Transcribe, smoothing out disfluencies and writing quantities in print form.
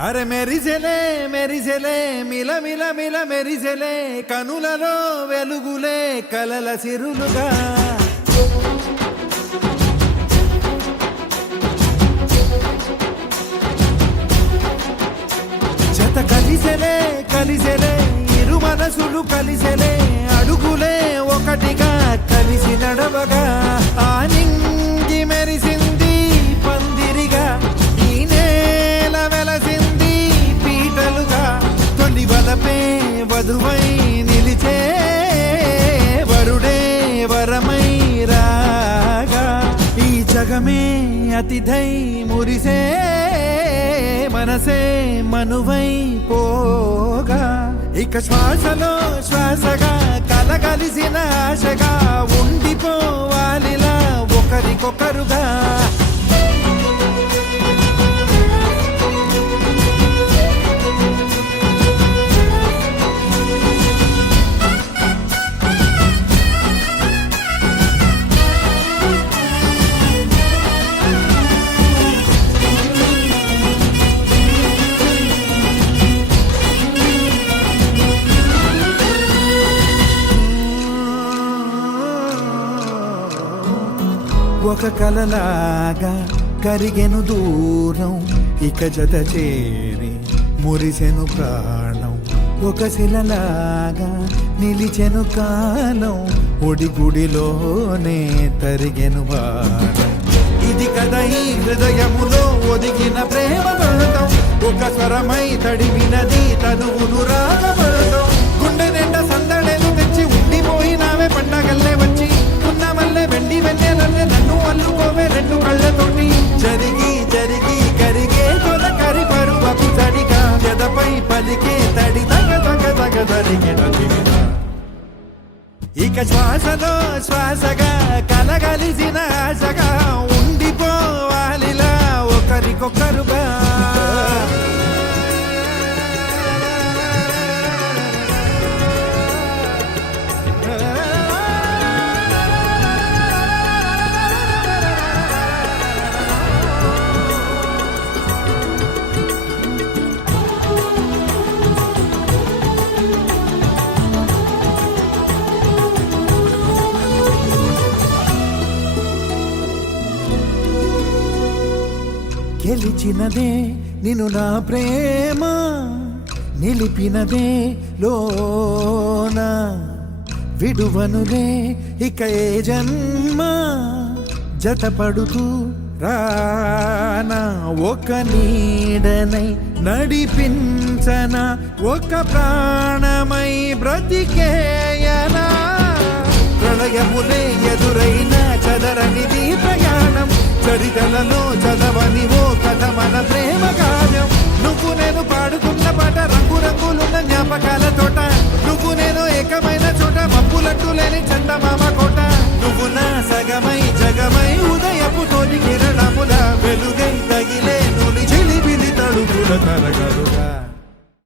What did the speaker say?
అరే మెరిసెలే మెరిసెలే మిల మిల మిల మెరిసెలే కనులలో వెలుగులే కలల సిరులుగా జత కలిసెలే కలిసెలే ఇరు మనసులు కలిసెలే అడుగులే ఒకటిగా కలిసి నడవగా ఆ నింగి మెరిసింది పందిరిగా ఈ నేల వెలసింది పీటలుగా తొలి వలపే వధువై నిలిచే వరుడే వరమై రాగా ఈ జగమే అతిథై మురిసే మనసే మనువై పోగా ఇక శ్వాసలో శ్వాసగా కలగలిసిన ఆశగా ఉండిపోవాలిలా ఒకరికొకరుగా ఒక కలలాగా కరిగెను దూరం ఇక జత చేరి మురిసెను ప్రాణం ఒక శిలలాగా నిలిచెను కాలం ఒడిగుడిలోనే తరిగెను వారం ఇది కదా ఈ హృదయములో ఒదిగిన ప్రేమ పడతాం ఒక స్వరమై తడివినది తనువును రాగపడతాం గుండె నిండా సందడేలు తెచ్చి ఉండిపోయినావే పండగల్లే వచ్చి ఉన్నమల్లే వెండి వెన్నెలల్లే నన్ను అల్లుకోవే రెండు కళ్ళతోటి జరిగి జరిగి కరిగే తొలకరి పరువపు తడిగా జదపై పలికే తడి తగ తగ తగ జరిగిన ఇక శ్వాసలో శ్వాసగా కలగలిసిన ఆశగా ఉండిపోవాలిలా ఒకరికొకరుగా గెలిచినదే నిన్ను నా ప్రేమ నిలిపినదే లోన విడువనులే ఇక ఏ జన్మ జతపడుతూ రానా ఒక నీడనై నడిపించన ఒక ప్రాణమై బ్రతికేయనా ప్రళయములే ఎదురైన చదరనిది ప్రయాణం చరితలలో చదవని ఓ కథ మన ప్రేమ కావ్యం నువ్వు నేను పాడుతున్న పాట రంగు రంగులున్న జ్ఞాపకాల తోట